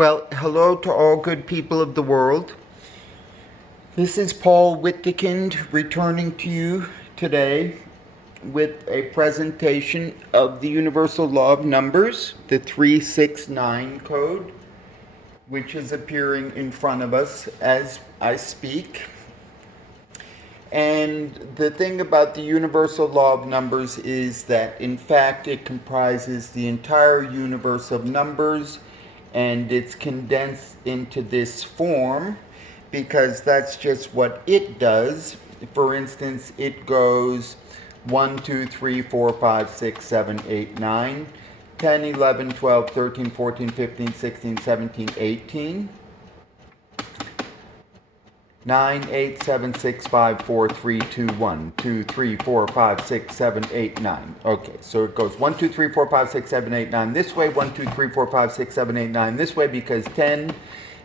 Well, hello to all good people of the world. This is Paul Wittekind returning to you today with a presentation of the Universal Law of Numbers, the 369 code, which is appearing in front of us as I speak. And the thing about the Universal Law of Numbers is that, in fact, it comprises the entire universe of numbers, and it's condensed into this form because that's just what it does. For instance, it goes 1, 2, 3, 4, 5, 6, 7, 8, 9, 10, 11, 12, 13, 14, 15, 16, 17, 18. 9, 8, 7, 6, 5, 4, 3, 2, 1, 2, 3, 4, 5, 6, 7, 8, 9. Okay, so it goes 1, 2, 3, 4, 5, 6, 7, 8, 9 this way, 1, 2, 3, 4, 5, 6, 7, 8, 9 this way, because 10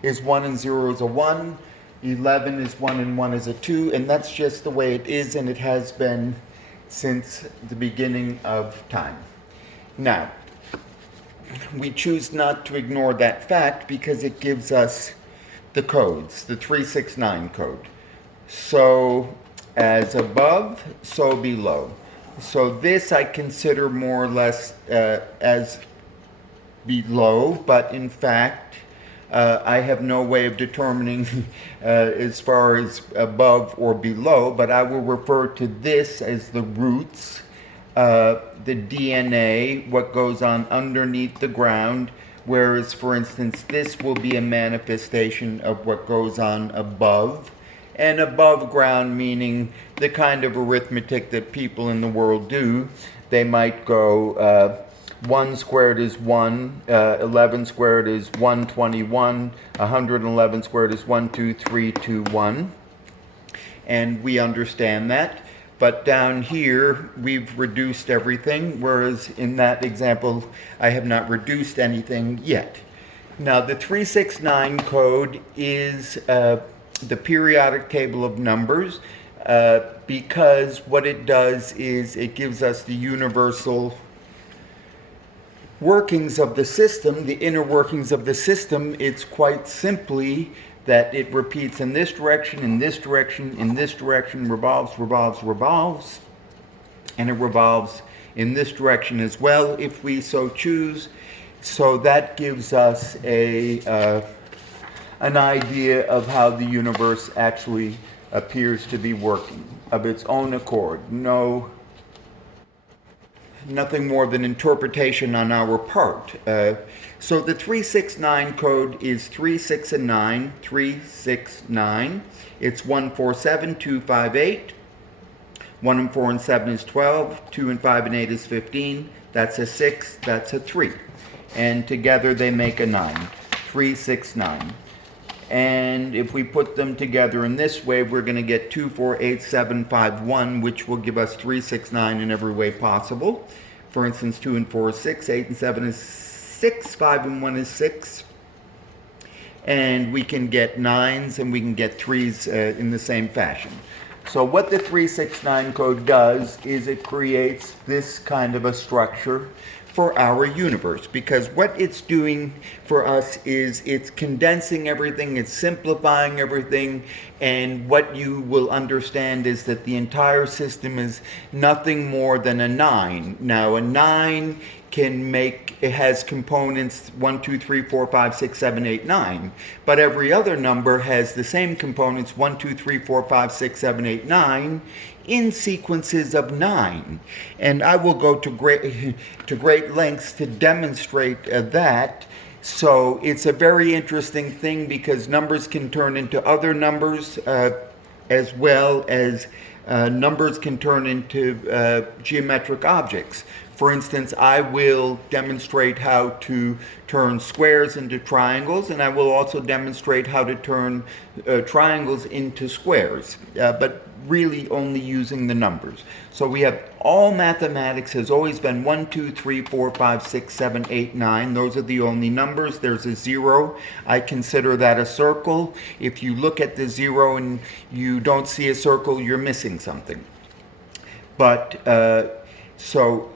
is 1 and 0 is a 1, 11 is 1 and 1 is a 2, and that's just the way it is, and it has been since the beginning of time. Now, we choose not to ignore that fact because it gives us the codes, the 369 code. So as above, so below. So this I consider more or less as below, but in fact I have no way of determining as far as above or below, but I will refer to this as the roots, the DNA, what goes on underneath the ground, whereas, for instance, this will be a manifestation of what goes on above. And above ground meaning the kind of arithmetic that people in the world do. They might go 1 squared is 1, 11 squared is 121, 111 squared is 1, 2, 3, 2, 1. And we understand that. But down here, we've reduced everything, whereas in that example, I have not reduced anything yet. Now, the 369 code is the periodic table of numbers because what it does is it gives us the universal workings of the system, the inner workings of the system. It's quite simply that it repeats in this direction, in this direction, in this direction, revolves, revolves, revolves, and it revolves in this direction as well if we so choose. So that gives us an idea of how the universe actually appears to be working of its own accord. Nothing more than interpretation on our part. So the 369 code is 3, 6, and 9, 3, 6, 9. It's 1, 4, 7, 2, 5, 8. 1 and 4 and 7 is 12. 2 and 5 and 8 is 15. That's a 6, that's a 3. And together they make a 9. 3, 6, 9. And if we put them together in this way, we're going to get 2, 4, 8, 7, 5, 1, which will give us 3, 6, 9 in every way possible. For instance, 2 and 4 is 6, 8 and 7 is 6, 5 and 1 is 6. And we can get 9s and we can get 3s in the same fashion. So what the 369 code does is it creates this kind of a structure for our universe, because what it's doing for us is it's condensing everything, it's simplifying everything, and what you will understand is that the entire system is nothing more than a 9. Now, a 9 it has components 1, 2, 3, 4, 5, 6, 7, 8, 9. But every other number has the same components 1, 2, 3, 4, 5, 6, 7, 8, 9 in sequences of 9. And I will go to great lengths to demonstrate that. So it's a very interesting thing because numbers can turn into other numbers as well as numbers can turn into geometric objects. For instance, I will demonstrate how to turn squares into triangles, and I will also demonstrate how to turn triangles into squares, but really only using the numbers. So we have all mathematics has always been 1, 2, 3, 4, 5, 6, 7, 8, 9. Those are the only numbers. There's a 0. I consider that a circle. If you look at the 0 and you don't see a circle, you're missing something. But so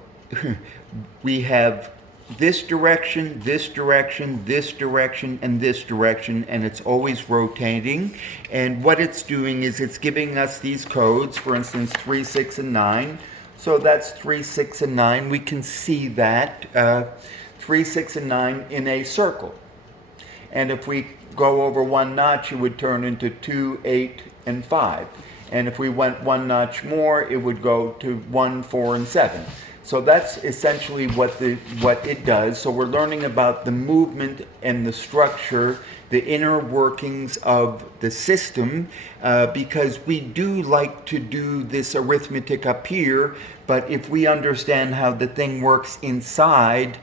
we have this direction, this direction, this direction, and this direction, and it's always rotating. And what it's doing is it's giving us these codes, for instance, 3, 6, and 9. So that's 3, 6, and 9. We can see that 3, 6, and 9 in a circle. And if we go over one notch, it would turn into 2, 8, and 5. And if we went one notch more, it would go to 1, 4, and 7. So that's essentially what it does. So we're learning about the movement and the structure, the inner workings of the system, because we do like to do this arithmetic up here, but if we understand how the thing works inside,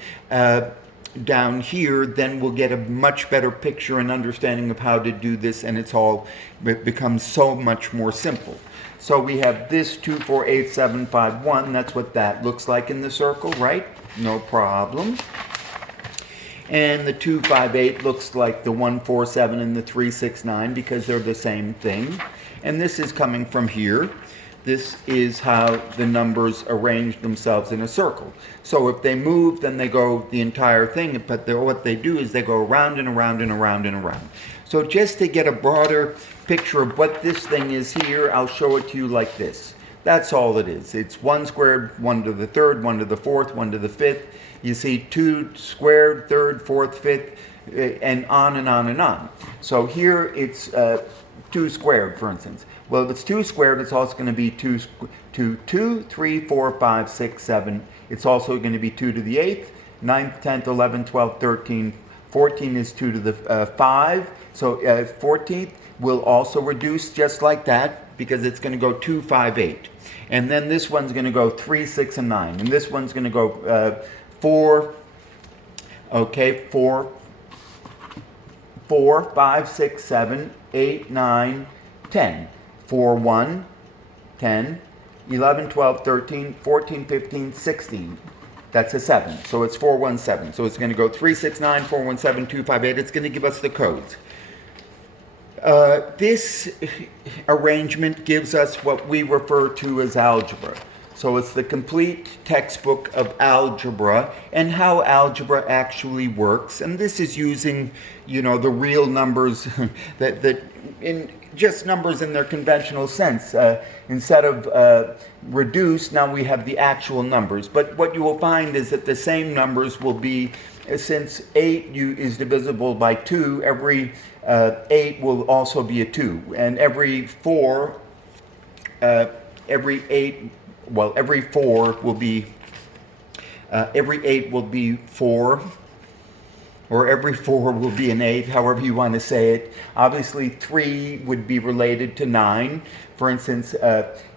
down here, then we'll get a much better picture and understanding of how to do this, and it becomes so much more simple. So we have this 2, 4, 8, 7, 5, 1. That's what that looks like in the circle, right? No problem. And the 2, 5, 8 looks like the 1, 4, 7 and the 3, 6, 9 because they're the same thing. And this is coming from here. This is how the numbers arrange themselves in a circle. So if they move, then they go the entire thing, but what they do is they go around and around and around and around. So just to get a broader picture of what this thing is here, I'll show it to you like this. That's all it is. It's 1 squared, 1 to the third, 1 to the fourth, 1 to the fifth. You see 2 squared, third, fourth, fifth, and on and on and on. So here it's 2 squared, for instance. Well, if it's 2 squared, it's also going to be 2, 3, 4, 5, 6, 7. It's also going to be 2 to the 8th, 9th, 10th, 11th, 12th, 13th. 14 is 2 to the 5. So 14th will also reduce just like that because it's going to go 2, 5, 8. And then this one's going to go 3, 6, and 9. And this one's going to go 4, okay, 4, 5, 6, 7, 8, 9, 10. 4, 1, 10, 11, 12, 13, 14, 15, 16. That's a 7. So it's 4, 1, 7. So it's going to go 3, 6, 9, 4, 1, 7, 2, 5, 8. It's going to give us the codes. This arrangement gives us what we refer to as algebra. So it's the complete textbook of algebra and how algebra actually works. And this is using, the real numbers that in just numbers in their conventional sense. Instead of reduced, now we have the actual numbers. But what you will find is that the same numbers will be, since 8 is divisible by 2, every 8 will also be a 2. And every 4 will be, every 8 will be 4, or every 4 will be an 8, however you want to say it. Obviously, 3 would be related to 9. For instance,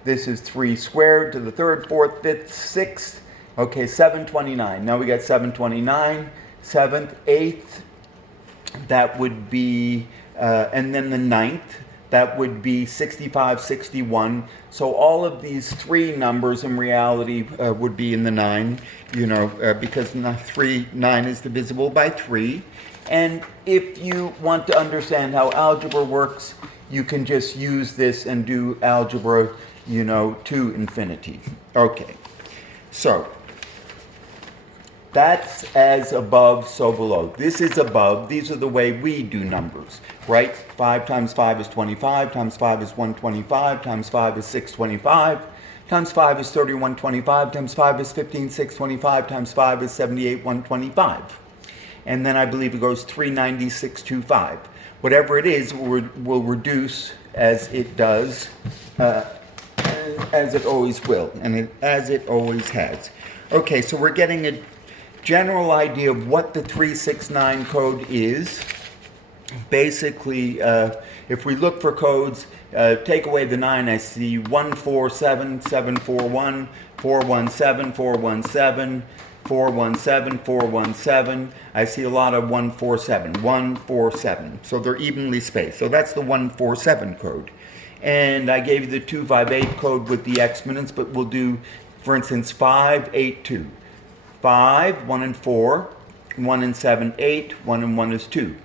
this is 3 squared to the third, fourth, fifth, sixth. Okay, 729. Now we got 729, 7th, 8th. That would be, and then the 9th. That would be 65, 61. So all of these 3 numbers in reality would be in the 9, because 9 is divisible by 3. And if you want to understand how algebra works, you can just use this and do algebra, to infinity. Okay, so that's as above, so below. This is above. These are the way we do numbers, right? 5 times 5 is 25, times 5 is 125, times 5 is 625, times 5 is 3125, times 5 is 15625, times 5 is 78125. And then I believe it goes 39625. Whatever it is will reduce as it does, as it always will, and as it always has. Okay, so we're getting a general idea of what the 369 code is. Basically, if we look for codes, take away the 9, I see 147, 741, 417, 417, 417, 417. I see a lot of 147, 147. So they're evenly spaced. So that's the 147 code. And I gave you the 258 code with the exponents, but we'll do, for instance, 582. 5, 1 and 4, 1 and 7, 8, 1 and 1 is 2.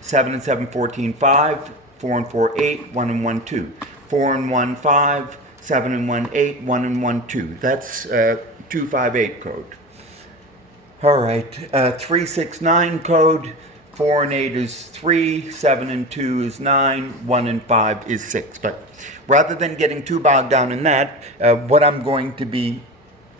7 and 7, 14, 5, 4 and 4, 8, 1 and 1, 2. 4 and 1, 5, 7 and 1, 8, 1 and 1, 2. That's 258 code. All right, 369 code, 4 and 8 is 3, 7 and 2 is 9, 1 and 5 is 6. But rather than getting too bogged down in that, what I'm going to be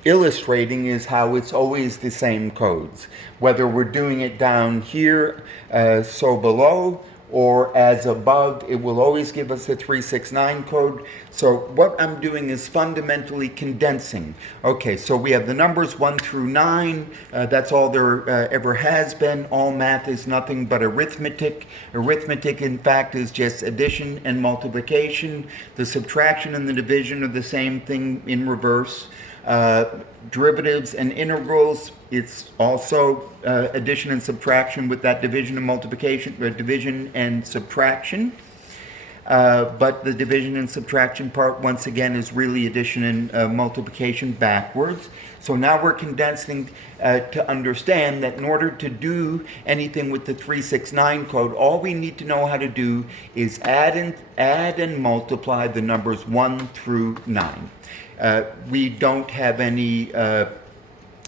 illustrating is how it's always the same codes. Whether we're doing it down here, so below, or as above, it will always give us a 369 code. So what I'm doing is fundamentally condensing. Okay, so we have the numbers 1 through 9. That's all there ever has been. All math is nothing but arithmetic. Arithmetic, in fact, is just addition and multiplication. The subtraction and the division are the same thing in reverse. Derivatives and integrals, it's also addition and subtraction with that division and multiplication, division and subtraction. But the division and subtraction part, once again, is really addition and multiplication backwards. So now we're condensing to understand that in order to do anything with the 369 code, all we need to know how to do is add and multiply the numbers 1 through 9. We don't have any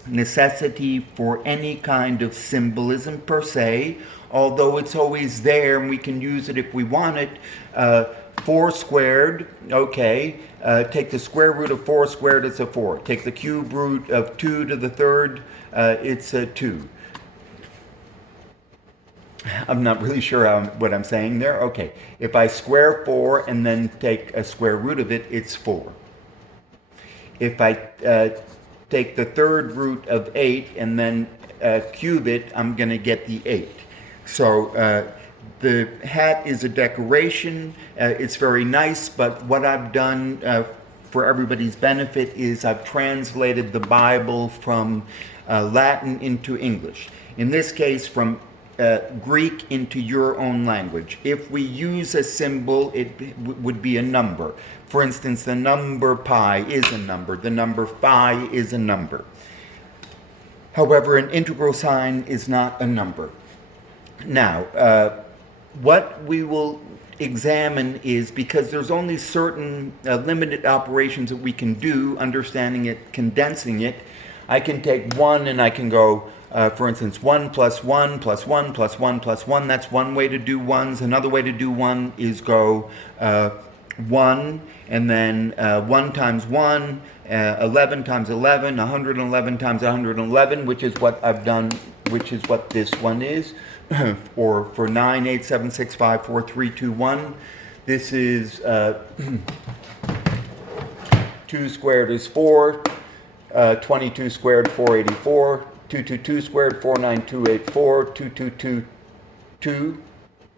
necessity for any kind of symbolism per se, although it's always there and we can use it if we want it. 4 squared, okay, take the square root of 4 squared, it's a 4. Take the cube root of 2 to the third, it's a 2. I'm not really sure what I'm saying there. Okay, if I square 4 and then take a square root of it, it's 4. If I take the third root of 8 and then cube it, I'm going to get the 8. So the hat is a decoration. It's very nice, but what I've done for everybody's benefit is I've translated the Bible from Latin into English. In this case, from Greek into your own language. If we use a symbol, it would be a number. For instance, the number pi is a number. The number phi is a number. However, an integral sign is not a number. Now, what we will examine is, because there's only certain limited operations that we can do, understanding it, condensing it, I can take 1 and I can go, for instance, 1 plus 1 plus 1 plus 1 plus 1. That's one way to do ones. Another way to do 1 is go 1 and then 1 times 1, 11 times 11, 111 times 111, which is what I've done, which is what this one is. Or for 9, 8, 7, 6, 5, 4, 3, 2, 1. This is 2 squared is 4. 22 squared, 484. 222 squared, 49284. 2222.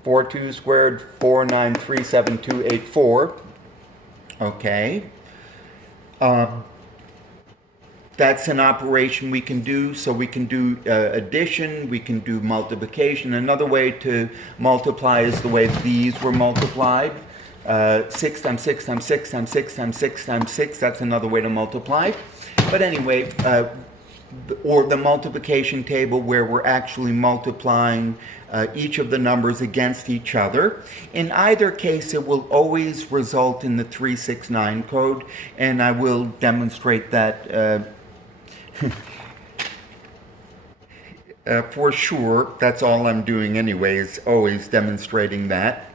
42 squared, 4937284. Okay. That's an operation we can do. So we can do addition, we can do multiplication. Another way to multiply is the way these were multiplied. 6 times 6 times 6 times 6 times 6 times 6. That's another way to multiply. But anyway, or the multiplication table where we're actually multiplying each of the numbers against each other. In either case, it will always result in the 369 code, and I will demonstrate that for sure. That's all I'm doing anyway, is always demonstrating that.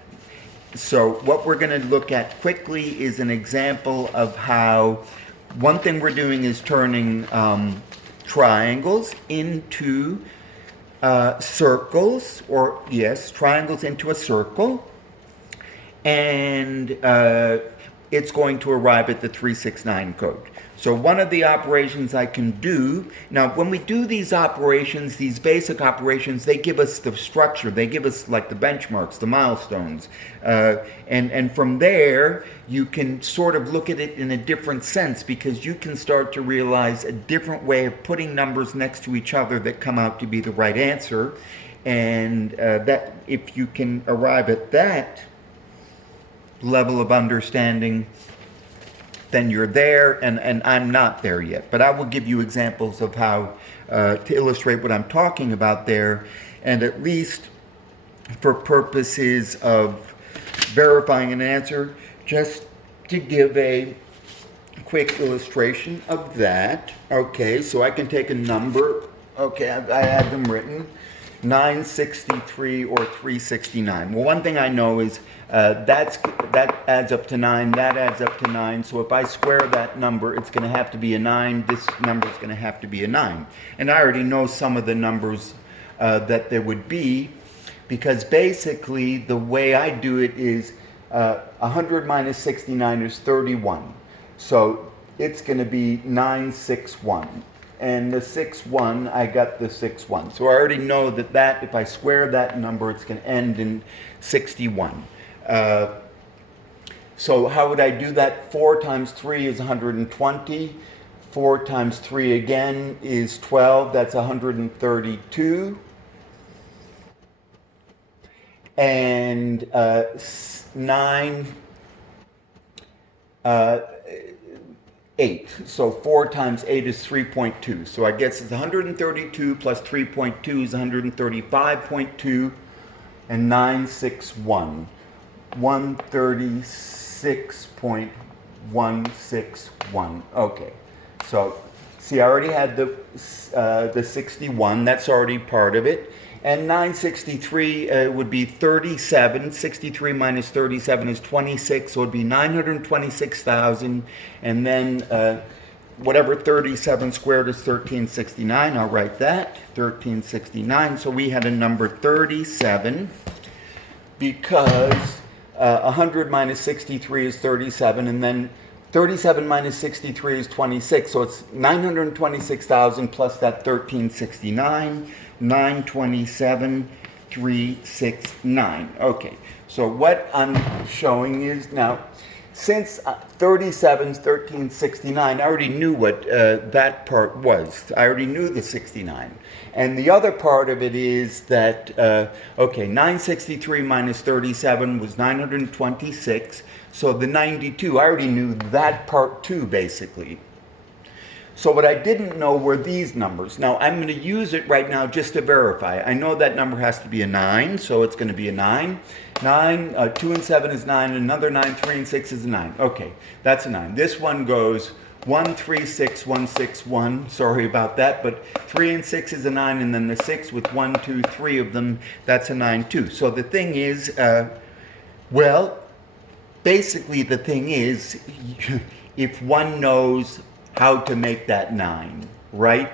So what we're going to look at quickly is an example of how one thing we're doing is turning triangles into circles, or yes, triangles into a circle, and it's going to arrive at the 369 code. So one of the operations I can do, now when we do these operations, these basic operations, they give us the structure, they give us like the benchmarks, the milestones, and from there you can sort of look at it in a different sense, because you can start to realize a different way of putting numbers next to each other that come out to be the right answer, and that if you can arrive at that level of understanding, then you're there, and I'm not there yet. But I will give you examples of how to illustrate what I'm talking about there, and at least for purposes of verifying an answer, just to give a quick illustration of that. Okay, so I can take a number Okay, I had them written. 963 or 369. Well, one thing I know is that adds up to 9, that adds up to 9. So if I square that number, it's going to have to be a 9. This number is going to have to be a 9. And I already know some of the numbers that there would be, because basically the way I do it is 100 minus 69 is 31. So it's going to be 961. And the 6-1, I got the 6-1. So I already know that if I square that number, it's going to end in 61. So how would I do that? 4 times 3 is 120. 4 times 3 again is 12. That's 132. And 9... 8. So 4 times 8 is 3.2. So I guess it's 132 plus 3.2 is 135.2 and 961. 136.161. Okay. So see, I already had the 61. That's already part of it. And 963 would be 37. 63 minus 37 is 26, so it would be 926,000. And then whatever 37 squared is 1369. I'll write that, 1369. So we had a number 37 because 100 minus 63 is 37, and then 37 minus 63 is 26, so it's 926,000 plus that 1369, 927, 369. Okay, so what I'm showing is now, since 37 is 1369, I already knew what that part was. I already knew the 69. And the other part of it is that, okay, 963 minus 37 was 926. So the 92, I already knew that part too, basically. So what I didn't know were these numbers. Now I'm going to use it right now just to verify. I know that number has to be a 9, so it's going to be a 9. 9, 2 and 7 is 9, another 9, 3 and 6 is a 9. Okay, that's a 9. This one goes 1, 3, 6, 1, 6, 1. Sorry about that, but 3 and 6 is a 9, and then the 6 with 1, 2, 3 of them, that's a 9 too. So the thing is, well, basically the thing is, if one knows how to make that 9, right?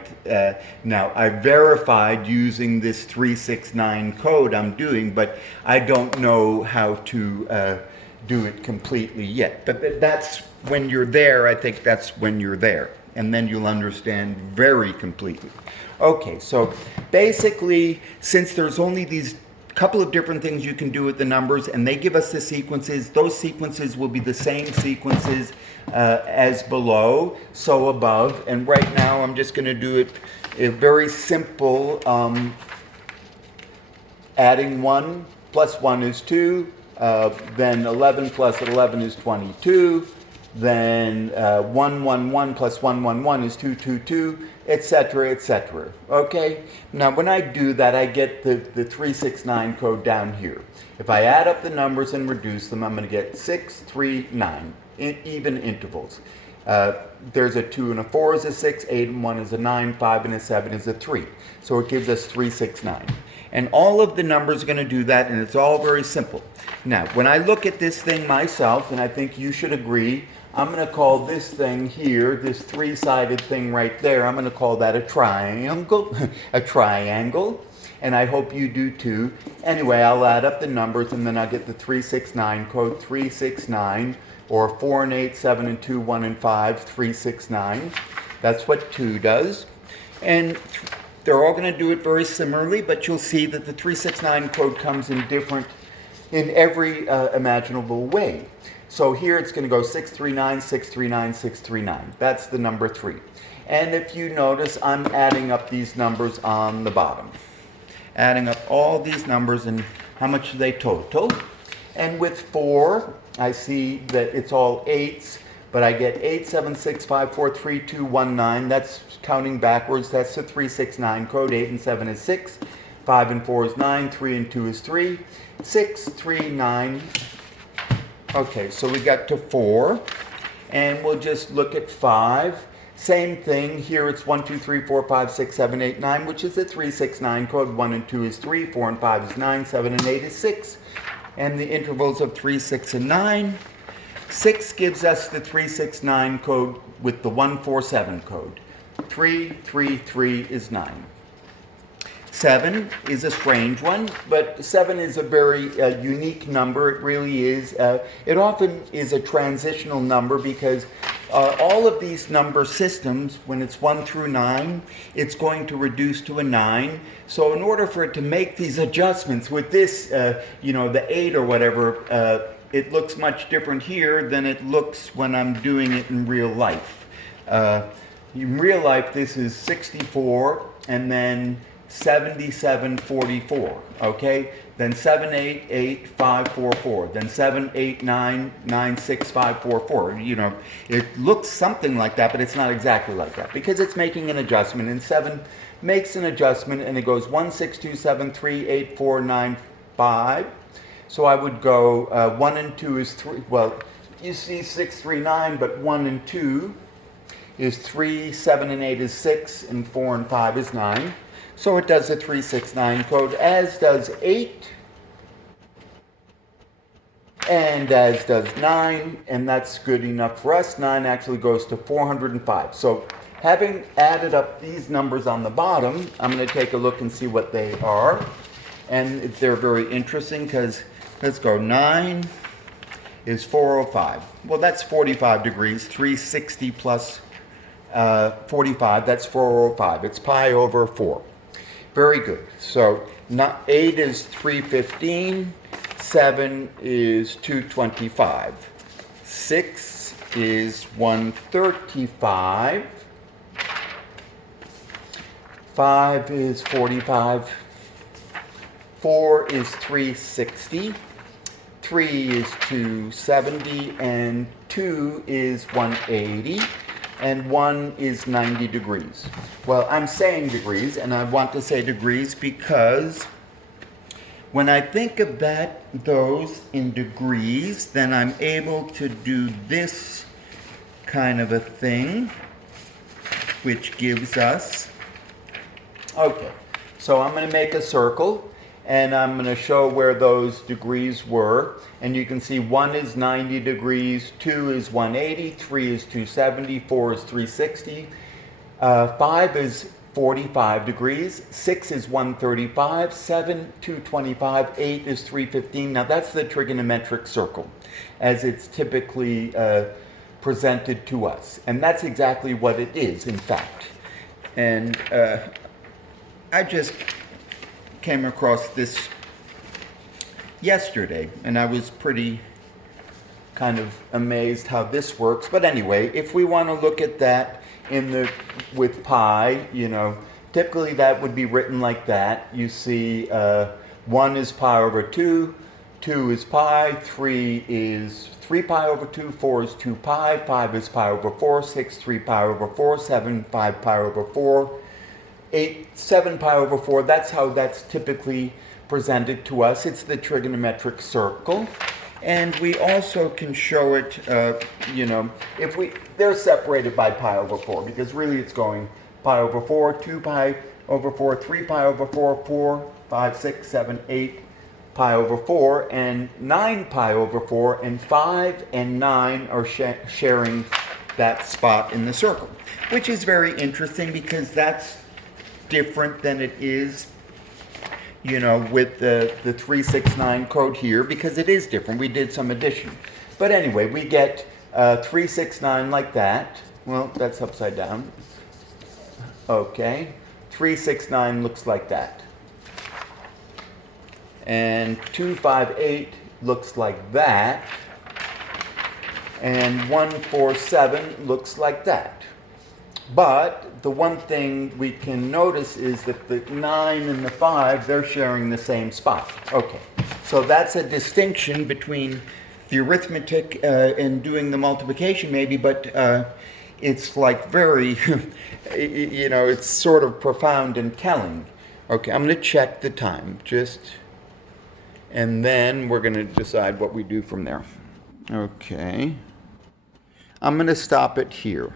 Now, I verified using this 369 code I'm doing, but I don't know how to do it completely yet. But that's when you're there, I think that's when you're there. And then you'll understand very completely. Okay, so basically, since there's only these couple of different things you can do with the numbers, and they give us the sequences. Those sequences will be the same sequences as below, so above. And right now I'm just going to do it very simple. Adding 1 plus 1 is 2. Then 11 plus 11 is 22. Then 1, 1, 1 plus 1, 1, 1 is 2, 2, 2, etc., etc. Okay? Now, when I do that, I get the 369 code down here. If I add up the numbers and reduce them, I'm going to get 6, 3, 9, in even intervals. There's a 2 and a 4 is a 6, 8 and 1 is a 9, 5 and a 7 is a 3. So it gives us 369. And all of the numbers are going to do that, and it's all very simple. Now, when I look at this thing myself, and I think you should agree, I'm going to call this thing here, this three-sided thing right there, I'm going to call that a triangle, a triangle, and I hope you do too. Anyway, I'll add up the numbers, and then I'll get the 369 code, 369, or 4 and 8, 7 and 2, 1 and 5, 369. That's what 2 does. And they're all going to do it very similarly, but you'll see that the 369 code comes in every imaginable way. So here it's going to go 639, 639, 639. That's the number 3. And if you notice, I'm adding up these numbers on the bottom. Adding up all these numbers, and how much do they total? And with 4, I see that it's all 8s, but I get 8, 7, 6, 5, 4, 3, 2, 1, 9. That's counting backwards. That's the 369 code. 8 and 7 is 6. 5 and 4 is 9. 3 and 2 is 3. 6, 3, 9. Okay, so we got to 4. And we'll just look at 5. Same thing here. It's 1, 2, 3, 4, 5, 6, 7, 8, 9, which is the 369 code. 1 and 2 is 3, 4 and 5 is 9, 7 and 8 is 6, and the intervals of 3, 6, and 9. 6 gives us the 369 code with the 147 code. 3, 3, 3 is 9. 7 is a strange one, but 7 is a very unique number. It really is. It often is a transitional number because all of these number systems, when it's 1 through 9, it's going to reduce to a 9. So in order for it to make these adjustments with this, the 8 or whatever, it looks much different here than it looks when I'm doing it in real life. In real life, this is 64, and then 7744, okay? Then 788544, then 7899654. It looks something like that, but it's not exactly like that because it's making an adjustment. And 7 makes an adjustment, and it goes 1, 6, 2, 7, 3, 8, 4, 9, 5. So I would go 1 and 2 is 3. Well, you see 6, 3, 9, but 1 and 2 is 3, 7 and 8 is 6, and 4 and 5 is 9. So it does the 369 code, as does 8, and as does 9, and that's good enough for us. 9 actually goes to 405. So having added up these numbers on the bottom, I'm going to take a look and see what they are. And they're very interesting because, let's go, 9 is 405. Well, that's 45 degrees. 360 plus 45, that's 405. It's pi over 4. Very good. So 8 is 315, 7 is 225, 6 is 135, 5 is 45, 4 is 360, 3 is 270, and 2 is 180. And 1 is 90 degrees. Well, I'm saying degrees, and I want to say degrees because when I think of those in degrees, then I'm able to do this kind of a thing, which gives us, okay, so I'm going to make a circle, and I'm going to show where those degrees were. And you can see 1 is 90 degrees, 2 is 180, 3 is 270, 4 is 360, 5 is 45 degrees, 6 is 135, 7, 225, 8 is 315. Now that's the trigonometric circle as it's typically presented to us. And that's exactly what it is, in fact. And I just came across this yesterday, and I was pretty kind of amazed how this works. But anyway, if we want to look at that with pi, typically that would be written like that. You see 1 is pi over 2, 2 is pi, 3 is 3 pi over 2, 4 is 2 pi, 5 is pi over 4, 6, 3 pi over 4, 7, 5 pi over 4, 8, 7 pi over 4. That's how that's typically presented to us. It's the trigonometric circle. And we also can show it, if they're separated by pi over 4, because really it's going pi over 4, 2 pi over 4, 3 pi over 4, 4, 5, 6, 7, 8 pi over 4, and 9 pi over 4, and 5 and 9 are sharing that spot in the circle, which is very interesting because that's different than it is with the 369 code here, because it is different. We did some addition. But anyway, we get 369 like that. Well, that's upside down. Okay. 369 looks like that. And 258 looks like that. And 147 looks like that. But the one thing we can notice is that the 9 and the 5, they're sharing the same spot. Okay, so that's a distinction between the arithmetic and doing the multiplication maybe, but it's like very, it's sort of profound and telling. Okay, I'm going to check the time, and then we're going to decide what we do from there. Okay, I'm going to stop it here.